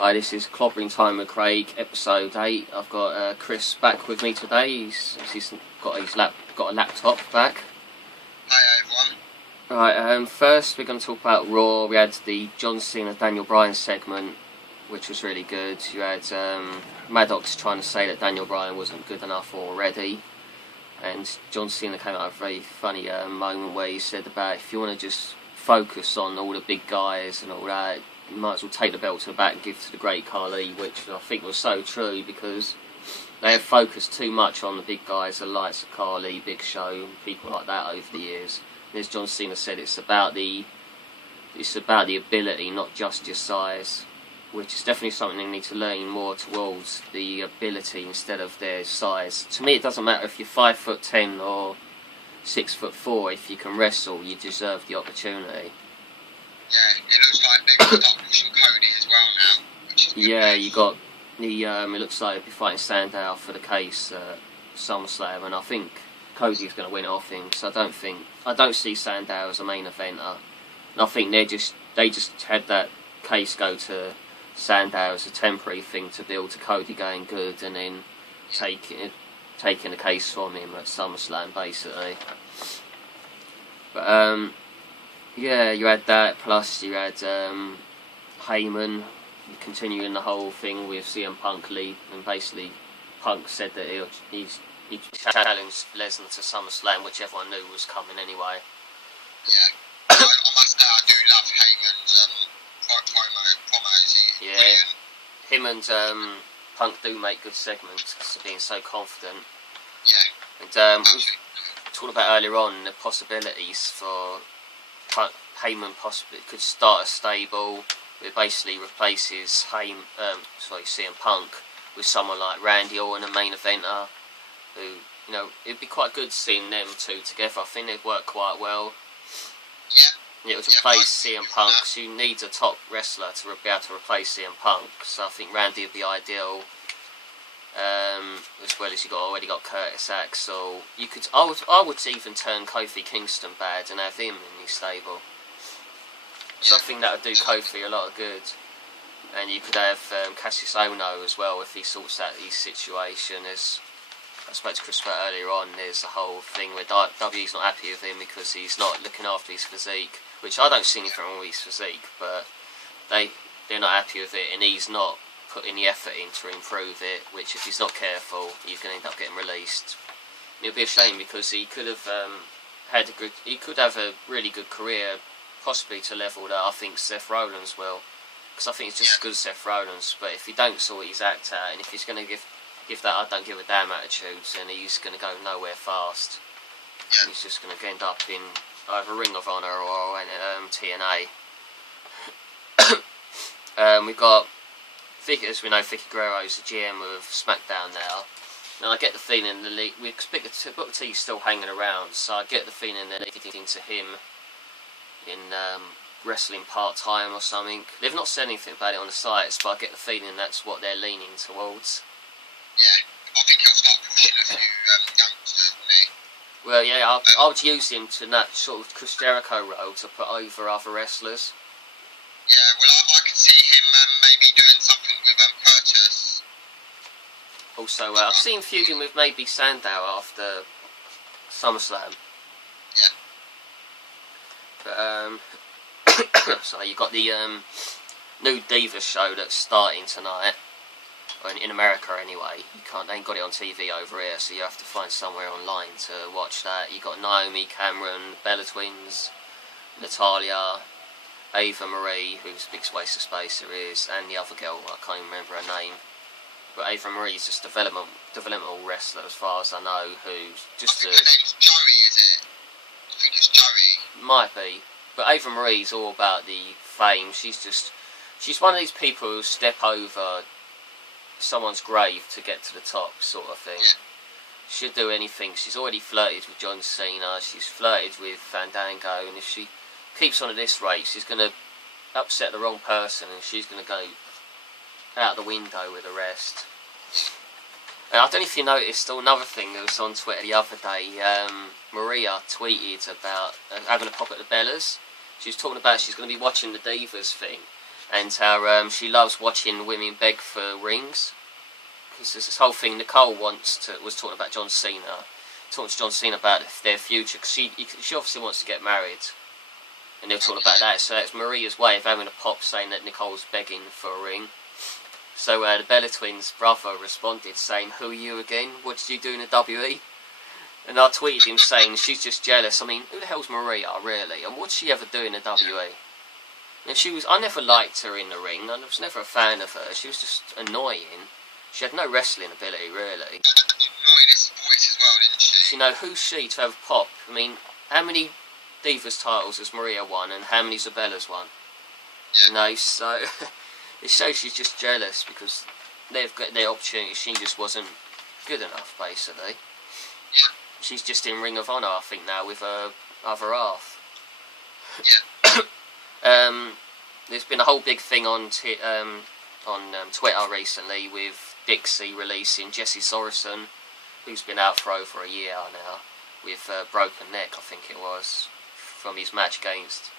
Hi, this is Clobbering Time with Craig, episode 8. I've got Chris back with me today. He's got a laptop back. Hi everyone. Right, first we're going to talk about Raw. We had the John Cena Daniel Bryan segment, which was really good. You had Maddox trying to say that Daniel Bryan wasn't good enough already, and John Cena came out with a very funny moment where he said about if you want to just focus on all the big guys and all that, you might as well take the belt to the back and give it to the great Khali, which I think was so true because they have focused too much on the big guys, the likes of Khali, Big Show, people like that over the years. And as John Cena said, it's about the ability, not just your size, which is definitely something they need to learn more towards, the ability instead of their size. To me, it doesn't matter if you're 5'10" or 6'4". If you can wrestle, you deserve the opportunity. Yeah, it looks like they're going to start pushing Cody as well now. Which is good. You got the. It looks like he'll be fighting Sandow for the case SummerSlam, and I think Cody's going to win it off him. So I don't see Sandow as a main eventer. And I think they just had that case go to Sandow as a temporary thing to build to Cody going good, and then taking the case from him at SummerSlam basically. But yeah, you had that, plus you had Heyman continuing the whole thing with CM Punk lead, and basically Punk said that he challenged Lesnar to SummerSlam, which everyone knew was coming anyway. Yeah, I must say I do love Heyman's promos. Yeah, brilliant. Him and Punk do make good segments because of being so confident. Yeah. And we talked about earlier on the possibilities for Heyman possibly could start a stable that basically replaces CM Punk with someone like Randy Orton, a main eventer, who, it'd be quite good seeing them two together. I think they'd work quite well. Yeah. It would replace CM Punk, because you need a top wrestler to be able to replace CM Punk, so I think Randy would be ideal. As well as already got Curtis Axel. I would even turn Kofi Kingston bad and have him in his stable. So I think that would do Kofi a lot of good. And you could have Cassius Ohno as well if he sorts out his situation. As I spoke to Chris about earlier on, there's a whole thing where WWE's not happy with him because he's not looking after his physique, which I don't see anything wrong with his physique, but they're not happy with it, and he's not putting the effort in to improve it, which if he's not careful, he's going to end up getting released. And it'll be a shame because he could have have a really good career, possibly to level that I think Seth Rollins will, because I think it's just as good as Seth Rollins. But if he don't sort his act out, and if he's going to give that I don't give a damn attitude, then he's going to go nowhere fast. And he's just going to end up in either Ring of Honor or TNA. We've got, as we know, Vicky Guerrero's the GM of SmackDown now. And I get the feeling the league, we expect Booker T's still hanging around, so I get the feeling they're leading to him in wrestling part-time or something. They've not said anything about it on the sites, but I get the feeling that's what they're leaning towards. Yeah, I think he'll start pushing a few youngsters, won't he? Well, yeah, I would use him to that sort of Chris Jericho role to put over other wrestlers. Yeah, well, I could see him maybe doing something with Curtis. Also, I've seen feuding with maybe Sandow after SummerSlam. Yeah. But, so you got the new Divas show that's starting tonight, or in America anyway. They ain't got it on TV over here, so you have to find somewhere online to watch that. You got Naomi, Cameron, Bella Twins, Natalia, Ava Marie, whose big waste of space there is, and the other girl, I can't even remember her name. But Ava Marie is just a developmental wrestler, as far as I know, who's just I think her name's Joey, is it? I think it's Joey. Might be. But Ava Marie's all about the fame. She's one of these people who step over someone's grave to get to the top, sort of thing. Yeah. She'll do anything. She's already flirted with John Cena, she's flirted with Fandango, and if she keeps on at this rate, she's going to upset the wrong person, and she's going to go out the window with the rest. And I don't know if you noticed, another thing that was on Twitter the other day, Maria tweeted about having a pop at the Bellas. She was talking about she's going to be watching the Divas thing, and how she loves watching women beg for rings. Because there's this whole thing. Nicole was talking about John Cena, talking to John Cena about their future. Because she obviously wants to get married, and they're talking about that. So it's Maria's way of having a pop saying that Nicole's begging for a ring. So the Bella Twins' brother responded saying, "Who are you again? What did you do in the WE?" And I tweeted him saying, "She's just jealous. I mean, who the hell's Maria, really? And what'd she ever do in the WE?" And I never liked her in the ring. I was never a fan of her. She was just annoying. She had no wrestling ability, really. Annoying voice as well, didn't she? So, you know, who's she to have a pop? I mean, how many Divas titles has Maria won, and how many Zabella's won? Yeah. You know, so it shows she's just jealous because they've got their opportunity. She just wasn't good enough, basically. Yeah. She's just in Ring of Honor, I think, now with her other half. Yeah. There's been a whole big thing on Twitter recently with Dixie releasing Jesse Sorensen, who's been out for over a year now, with a broken neck, I think it was, from his match against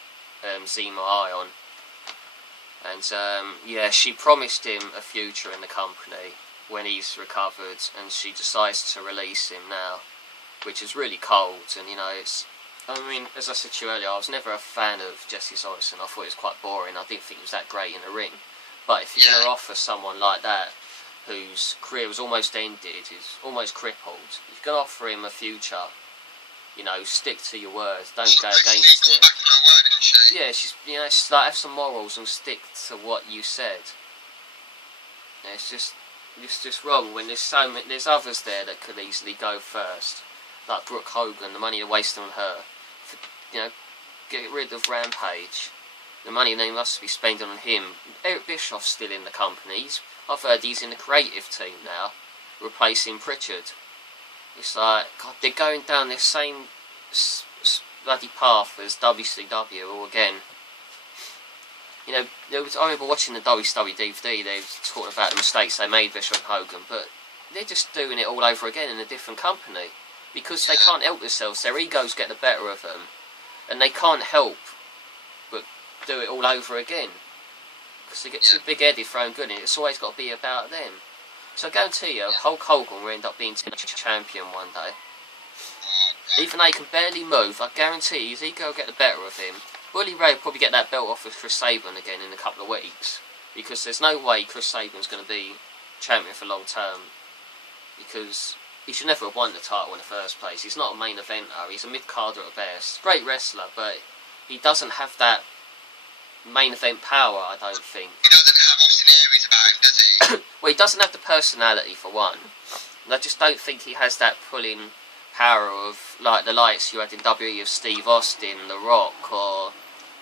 Zema Ion. And yeah, she promised him a future in the company when he's recovered, and she decides to release him now, which is really cold. And you know, I mean, as I said to you earlier, I was never a fan of Jesse Sorensen. I thought he was quite boring. I didn't think he was that great in the ring. But if you're going to offer someone like that, whose career was almost ended, who's almost crippled, if you're going to offer him a future, you know, stick to your words. Don't go against it. Back on her word, didn't she? Yeah, she's like, have some morals and stick to what you said. Yeah, it's just wrong when there's others there that could easily go first, like Brooke Hogan. The money they're wasting on her, you know, get rid of Rampage. The money they must be spending on him. Eric Bischoff's still in the company. I've heard he's in the creative team now, replacing Pritchard. It's like, God, they're going down this same bloody path as WCW all again. You know, I remember watching the WCW DVD, they were talking about the mistakes they made, Bischoff and Hogan, but they're just doing it all over again in a different company. Because they can't help themselves, their egos get the better of them, and they can't help but do it all over again. Because they get too big-headed for own good, and it's always got to be about them. So I guarantee you, Hulk Hogan will end up being champion one day. Even though he can barely move, I guarantee his ego will get the better of him. Bully Ray will probably get that belt off with Chris Sabin again in a couple of weeks. Because there's no way Chris Sabin's going to be champion for long term. Because he should never have won the title in the first place. He's not a main eventer, he's a mid-carder at best. Great wrestler, but he doesn't have that main event power, I don't think. He doesn't have Austin Aries about him, does he? Well, he doesn't have the personality, for one. And I just don't think he has that pulling power of, like, the lights you had in WWE of Steve Austin, The Rock, or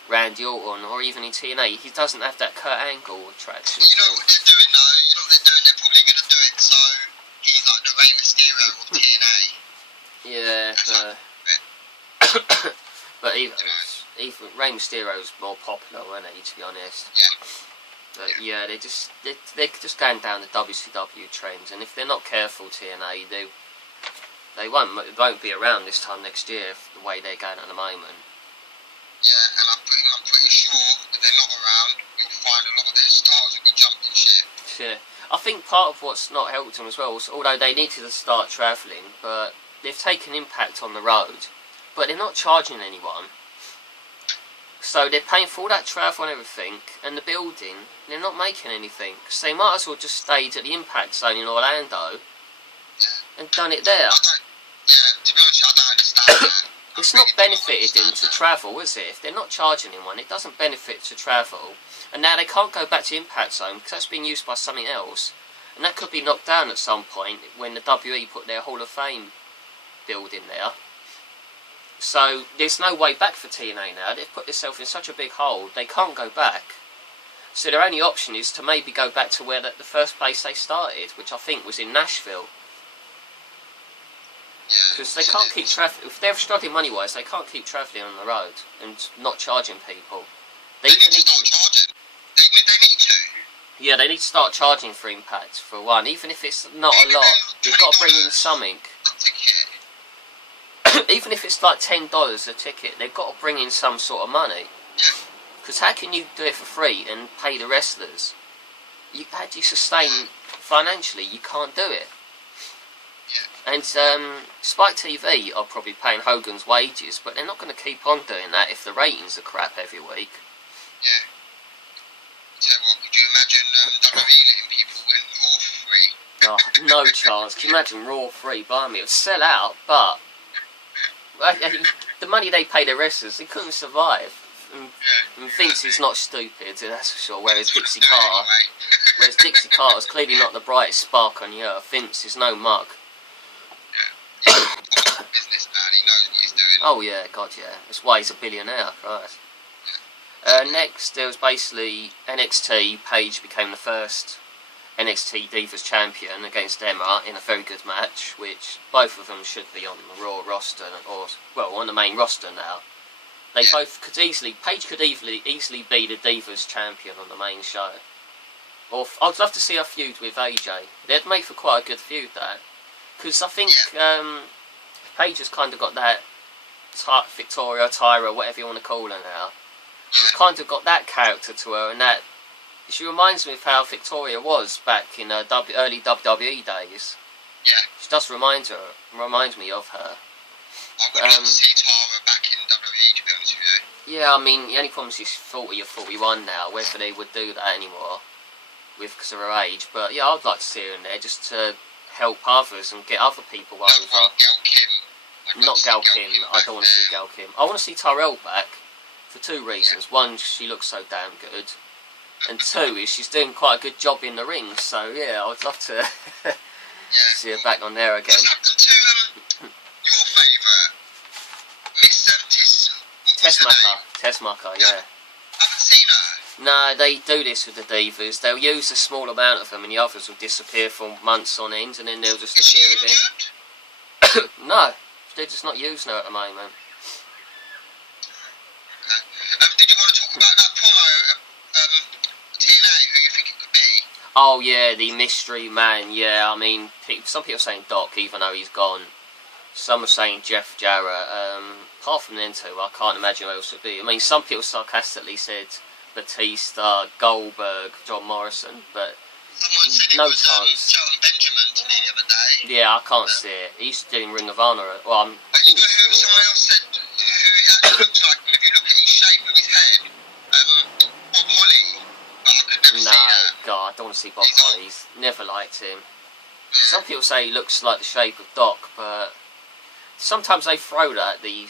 Randy Orton, or even in TNA. He doesn't have that Kurt Angle attraction. You know what they're doing, though? You know what they're doing? They're probably going to do it so he's like the Rey Mysterio of TNA. Yeah, but even Rey Mysterio's more popular, isn't he, to be honest? Yeah. But yeah, they're just going down the WCW trends, and if they're not careful, TNA, they won't be around this time next year the way they're going at the moment. Yeah, and I'm pretty sure if they're not around, you'll find a lot of their stars will be jumping ship. Yeah, I think part of what's not helped them as well was, although they needed to start travelling, but they've taken Impact on the road, but they're not charging anyone. So they're paying for all that travel and everything, and the building, they're not making anything. So they might as well just stayed at the Impact Zone in Orlando and done it there. To be honest, I don't understand that. It's not benefited them to travel, is it? If they're not charging anyone, it doesn't benefit to travel. And now they can't go back to Impact Zone because that's been used by something else. And that could be knocked down at some point when the WE put their Hall of Fame building there. So there's no way back for TNA now. They've put themselves in such a big hole, they can't go back. So their only option is to maybe go back to where the first place they started, which I think was in Nashville. Because they can't keep travelling. If they're struggling money-wise, they can't keep travelling on the road and not charging people. They need to start charging. They need to. Yeah, they need to start charging for Impact, for one. Even if it's not a lot, they've got to bring in something. Even if it's like $10 a ticket, they've got to bring in some sort of money. Because how can you do it for free and pay the wrestlers? How do you sustain financially? You can't do it. Yeah. And Spike TV are probably paying Hogan's wages, but they're not going to keep on doing that if the ratings are crap every week. Yeah. Tell you what, could you imagine WWE letting people win Raw for free? Oh, no chance. Can you imagine Raw free? Blimey, it would sell out, but the money they pay their wrestlers, they couldn't survive. And Vince is not stupid, that's for sure. Whereas Dixie Carter's clearly not the brightest spark on the earth. Vince is no mug. Yeah. He's a businessman, he knows what he's doing. Oh yeah, God yeah. That's why he's a billionaire, Christ. Next, there was basically NXT. Paige became the first NXT Divas champion against Emma in a very good match, which both of them should be on the Raw roster, or, well, on the main roster now. They both could easily, Paige could easily be the Divas champion on the main show. Or, I'd love to see her feud with AJ. They'd make for quite a good feud, that. Because I think Paige has kind of got that Victoria, Tyra, whatever you want to call her now. She's kind of got that character to her, and that she reminds me of how Victoria was back in early WWE days. Yeah. She does remind me of her. I would love to see Tara back in WWE, to be honest with you. Yeah, I mean, the only problem is she's 40 or 41 now, whether they would do that anymore because of her age. But yeah, I'd like to see her in there just to help others and get other people over. Gail Kim. Not Gail Kim. I don't want to see Gail Kim. I want to see Tyrell back for two reasons. One, she looks so damn good. And two, is she's doing quite a good job in the ring. So yeah, I'd love to see her back on there again. What's happened to your favourite, Miss Tessmacher, yeah. I haven't seen her. No, they do this with the Divas. They'll use a small amount of them and the others will disappear for months on end and then they'll just appear again. No, they're just not using her at the moment. Did you want to talk about that promo, TNA, who you think it could be? Oh yeah, the mystery man, yeah, I mean, some people are saying Doc, even though he's gone. Some are saying Jeff Jarrett. Apart from them two, I can't imagine who else it would be. I mean, some people sarcastically said Batista, Goldberg, John Morrison, but someone said no it was chance. Shelton Benjamin to me the other day. Yeah, I can't see it. He's doing Ring of Honor. Well, But you know who someone else said who he actually looks like, if you look at his shape of his head, Bob Holly. But I could never see that. God, I don't want to see Bob Holly. He's never liked him. Some people say he looks like the shape of Doc, but sometimes they throw that, the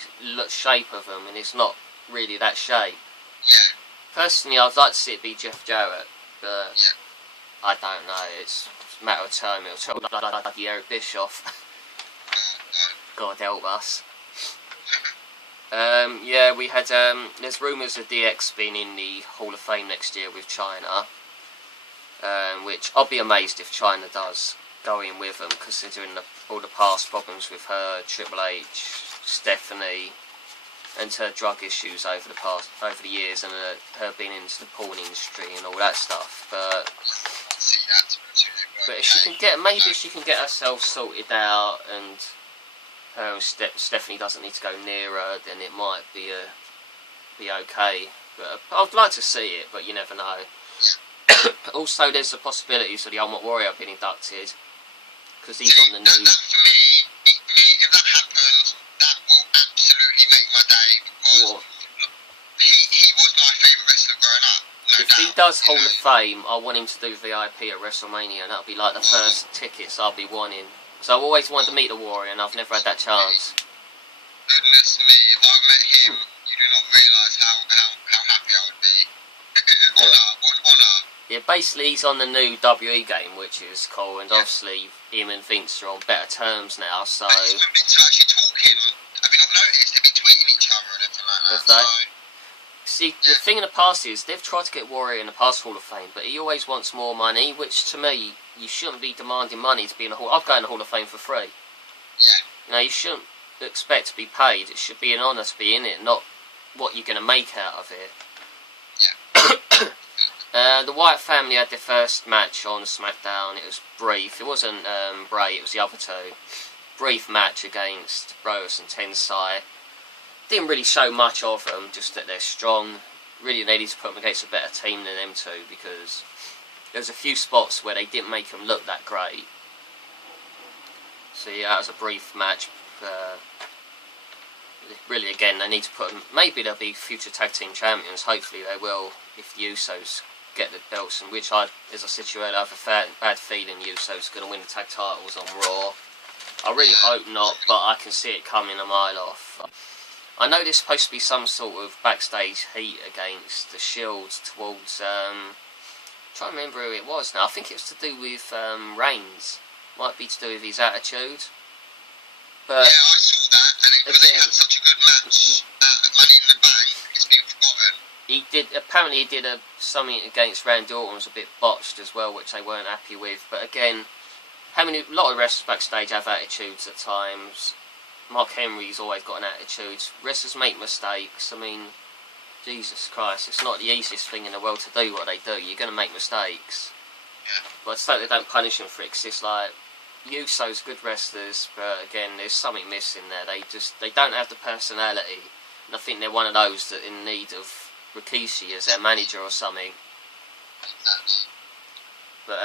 shape of him, and it's not really that shape. Yeah. Personally, I'd like to see it be Jeff Jarrett, but I don't know. It's a matter of time. It'll turn like Eric Bischoff. God help us. Yeah, we had. There's rumours of DX being in the Hall of Fame next year with China, which I'll be amazed if China does go in with them, considering all the past problems with her, Triple H, Stephanie, and her drug issues over the years, and her being into the porn industry and all that stuff. But if she can get, maybe if she can get herself sorted out, and Stephanie doesn't need to go near her, then it might be okay. But I'd like to see it, but you never know. Also, there's the possibilities of the Ultimate Warrior being inducted, because he's on the new. That for me, if that happens, that will absolutely make my day, because he was my favourite wrestler growing up. No If doubt, he does Hall of Fame, I want him to do VIP at WrestleMania, and that'll be like the first tickets I'll be wanting. So I've always wanted to meet the Warrior, and I've never had that chance. Goodness me, if I met him, you do not realise how happy I would be. What an honour. Yeah, basically he's on the new WE game, which is cool, and obviously him and Vince are on better terms now, so. And Vince are actually talking. Have you not noticed? They've been tweeting each other and everything like that. Have they? See, the thing in the past is, they've tried to get Warrior in the past Hall of Fame, but he always wants more money, which to me, you shouldn't be demanding money to be in the Hall. I'd go in the Hall of Fame for free. Yeah. You know, you shouldn't expect to be paid. It should be an honour to be in it, not what you're going to make out of it. Yeah. The Wyatt family had their first match on SmackDown. It was brief. It wasn't Bray, it was the other two. Brief match against Brodus and Tensai. Didn't really show much of them, just that they're strong. really they need to put them against a better team than them two, because there's a few spots where they didn't make them look that great. So yeah, that was a brief match. Really, again, they need to put them. Maybe they'll be future tag team champions. Hopefully, they will if the Usos get the belts. And which as I said to you earlier, I have a bad feeling Usos are going to win the tag titles on Raw. I really hope not, but I can see it coming a mile off. I know there's supposed to be some sort of backstage heat against the Shield towards. I'm trying to remember who it was now. I think it was to do with Reigns. Might be to do with his attitude. But yeah, I saw that, and because they had such a good match at Money in the Bank, it's been forgotten. Apparently he did something against Randy Orton was a bit botched as well, which they weren't happy with. But again, a lot of wrestlers backstage have attitudes at times. Mark Henry's always got an attitude. Wrestlers make mistakes. I mean, Jesus Christ, it's not the easiest thing in the world to do what they do. You're going to make mistakes. Yeah. But it's like they don't punish them for it, 'cause it's like, Usos good wrestlers, but again, there's something missing there. They don't have the personality, and I think they're one of those that in need of Rikishi as their manager or something. But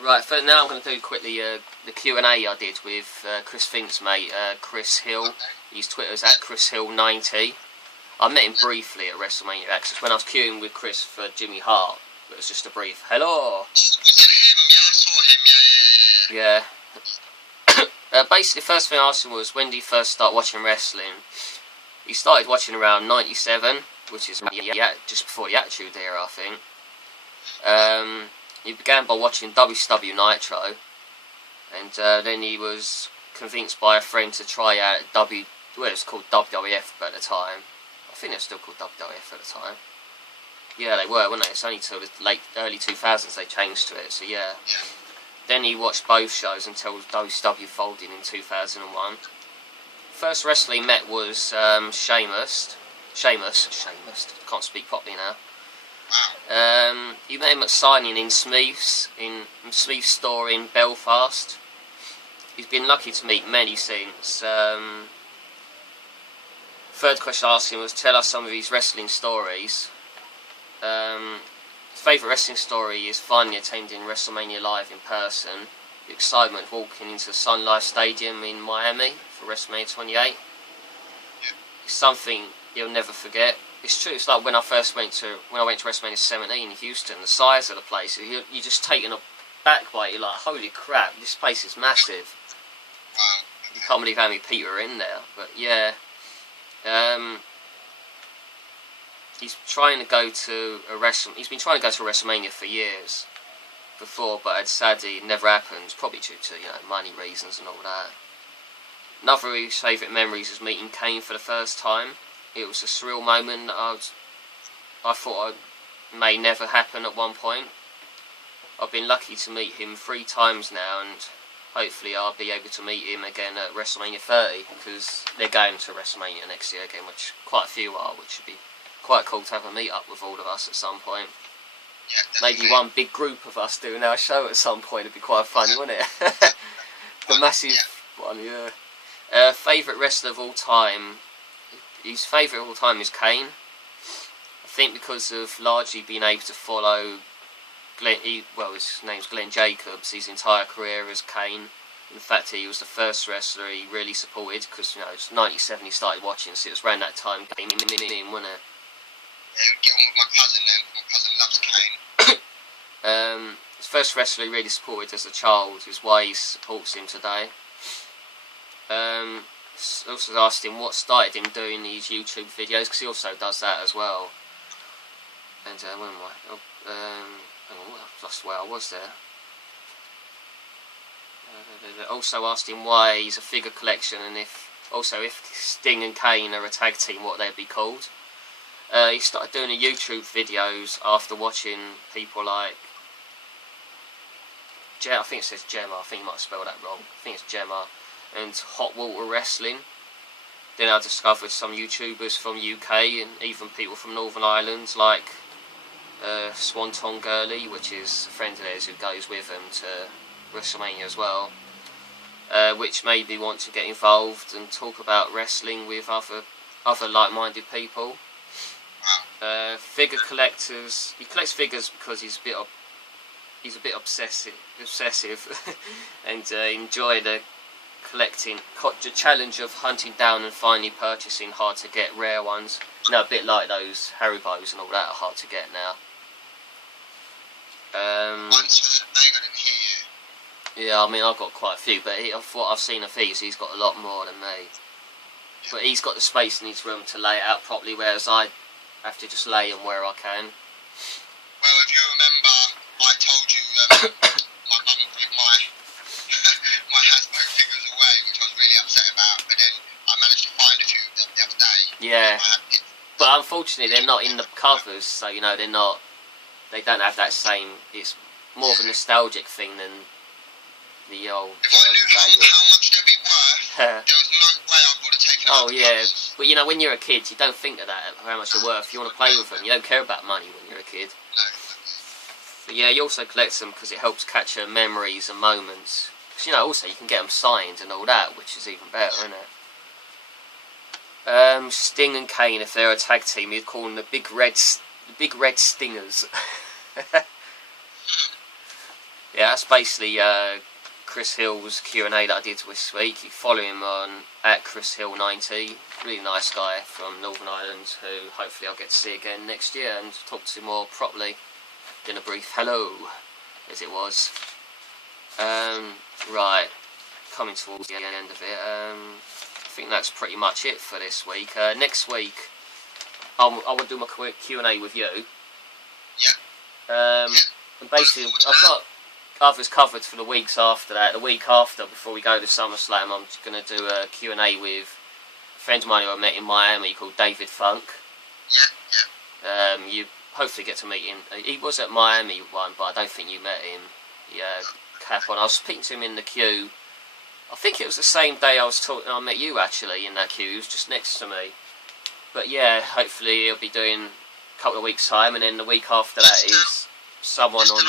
right. For now, I'm going to do quickly the Q&A I did with Chris Fink's mate, Chris Hill. His Twitter's at Chris Hill 90. I met him briefly at WrestleMania Access when I was queuing with Chris for Jimmy Hart. It was just a brief hello. Was that him? Yeah, I saw him. Yeah. Basically, the first thing I asked him was, when did he first start watching wrestling? He started watching around 97, which is just before the Attitude Era, I think. He began by watching WCW Nitro, and then he was convinced by a friend to try out it was called WWF at the time. I think it was still called WWF at the time. Yeah, they were, weren't they? It's only till the early 2000s they changed to it, so yeah. Then he watched both shows until WCW folded in 2001. First wrestler he met was Sheamus. Can't speak properly now. He met him at signing in Smith's store in Belfast. He's been lucky to meet many since. Third question I asked him was, tell us some of his wrestling stories. His favourite wrestling story is finally attending WrestleMania Live in person. The excitement of walking into Sun Life Stadium in Miami for WrestleMania 28. It's something he'll never forget. It's true, it's like when I went to WrestleMania 17 in Houston, the size of the place, you're just taken aback by it. You're like, holy crap, this place is massive. Wow. You can't believe how many people are in there. But yeah, he's trying to go to He's been trying to go to WrestleMania for years before, but sadly it never happened. Probably due to money reasons and all that. Another of his favourite memories is meeting Kane for the first time. It was a surreal moment that I thought may never happen at one point. I've been lucky to meet him 3 times now, and hopefully I'll be able to meet him again at WrestleMania 30, because they're going to WrestleMania next year again, which quite a few are, which would be quite cool to have a meet up with all of us at some point. Yeah, maybe one big group of us doing our show at some point would be quite funny, wouldn't it? The massive one, yeah. Favourite wrestler of all time. His favourite of all time is Kane. I think because of largely being able to follow his name's Glenn Jacobs, his entire career as Kane. In fact, he was the first wrestler he really supported, because it's 97 he started watching, so it was around that time Kane, wasn't it? Yeah, get on with my cousin then. My cousin loves Kane. His first wrestler he really supported as a child is why he supports him today. Also asked him what started him doing these YouTube videos, because he also does that as well. And where am I? I've lost where I was there. Also asked him why he's a figure collection, and if Sting and Kane are a tag team, what they'd be called. He started doing the YouTube videos after watching people like I think it says Gemma, I think you might have spelled that wrong. I think it's Gemma, and Hot Water Wrestling. Then I discovered some YouTubers from UK and even people from Northern Ireland like Swanton Gurley, which is a friend of theirs who goes with them to WrestleMania as well, which made me want to get involved and talk about wrestling with other like-minded people. Figure collectors. He collects figures because he's a bit obsessive, and enjoy the challenge of hunting down and finally purchasing hard to get rare ones. You know, a bit like those Haribos and all that are hard to get now. Yeah, I mean, I've got quite a few, but of what I've seen of these, he's got a lot more than me. But he's got the space in his room to lay it out properly, whereas I have to just lay them where I can. Well, if you remember, I told you my mum put my Hasbro figures away, which I was really upset about, but then I managed to find a few of them the other day. Yeah, but unfortunately they're not in the covers, so you know, they don't have that same, it's more of a nostalgic thing than the old. If I knew how much they'd be worth, there was no way I would have taken Oh yeah, but you know, when you're a kid, you don't think of that, how much they're worth. You want to play with them, you don't care about money when you're a kid. No. But yeah, you also collect them because it helps capture memories and moments. Because, you know, also you can get them signed and all that, which is even better, isn't it? Sting and Kane, if they're a tag team, you'd call them the Big Red Stingers. Yeah, that's basically Chris Hill's Q&A that I did this week. You follow him on @ChrisHill90. Really nice guy from Northern Ireland, who hopefully I'll get to see again next year and talk to more properly than a brief hello, as it was. Right, coming towards the end of it. I think that's pretty much it for this week. Next week, I will do my Q&A with you. Yeah. And basically, I've got others covered for the weeks after that. The week after, before we go to SummerSlam, I'm just going to do a Q&A with a friend of mine who I met in Miami called David Funk. Yeah. You hopefully get to meet him. He was at Miami one, but I don't think you met him. Yeah, cap on. I was speaking to him in the queue. I think it was the same day I met you actually in that queue. He was just next to me. But yeah, hopefully he'll be doing a couple of weeks' time, and then the week after that is someone on.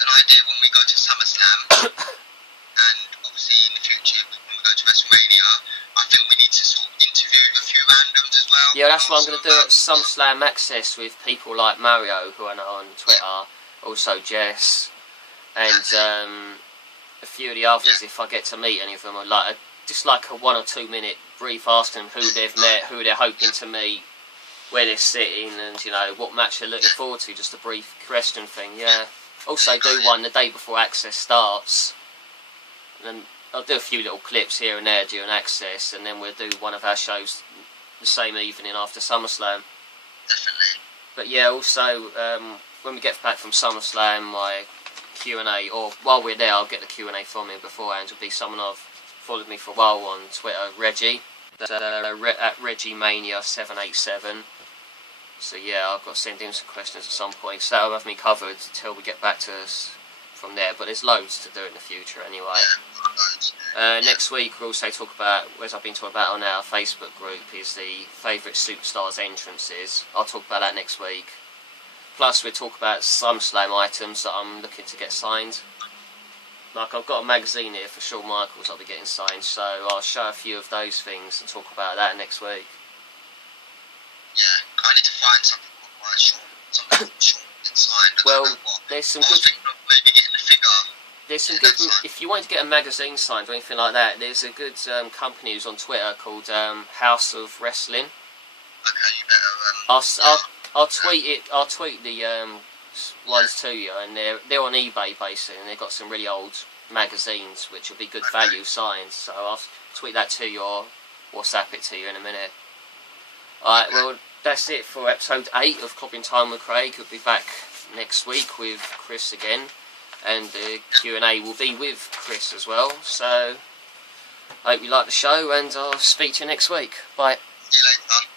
An idea when we go to SummerSlam, and obviously in the future when we go to WrestleMania, I think we need to sort of interview a few randoms as well. Yeah, that's what I'm going to do at SummerSlam Access with people like Mario, who I know on Twitter, also Jess, and a few of the others. If I get to meet any of them, just like a 1 or 2 minute brief asking them who they've met, who they're hoping to meet, where they're sitting, and you know what match they're looking forward to. Just a brief question thing, yeah. Also do one the day before Access starts, and I'll do a few little clips here and there during Access, and then we'll do one of our shows the same evening after SummerSlam. Definitely. But yeah, also when we get back from SummerSlam, my Q&A, or while we're there, I'll get the Q&A from him beforehand. It'll be someone I've followed me for a while on Twitter, Reggie, at ReggieMania787. So yeah, I've got to send him some questions at some point, so that'll have me covered till we get back to us from there, but there's loads to do in the future anyway. Next week we'll also talk about, as I've been talking about on our Facebook group, is the favourite superstars entrances. I'll talk about that next week. Plus we'll talk about SummerSlam items that I'm looking to get signed. Like I've got a magazine here for Shawn Michaels I'll be getting signed, so I'll show a few of those things and talk about that next week. Yeah, I need to find something something signed. Well, there's some good. Maybe getting the figure. There's some good. If you want to get a magazine signed or anything like that, there's a good company who's on Twitter called House of Wrestling. Okay, you better. I'll tweet it. I'll tweet the ones to you, and they're on eBay basically, and they've got some really old magazines which will be good value signs. So I'll tweet that to you or WhatsApp it to you in a minute. Alright, well, that's it for episode 8 of Clobbering Time with Craig. We'll be back next week with Chris again, and the Q&A will be with Chris as well. So, I hope you like the show, and I'll speak to you next week. Bye. See you later.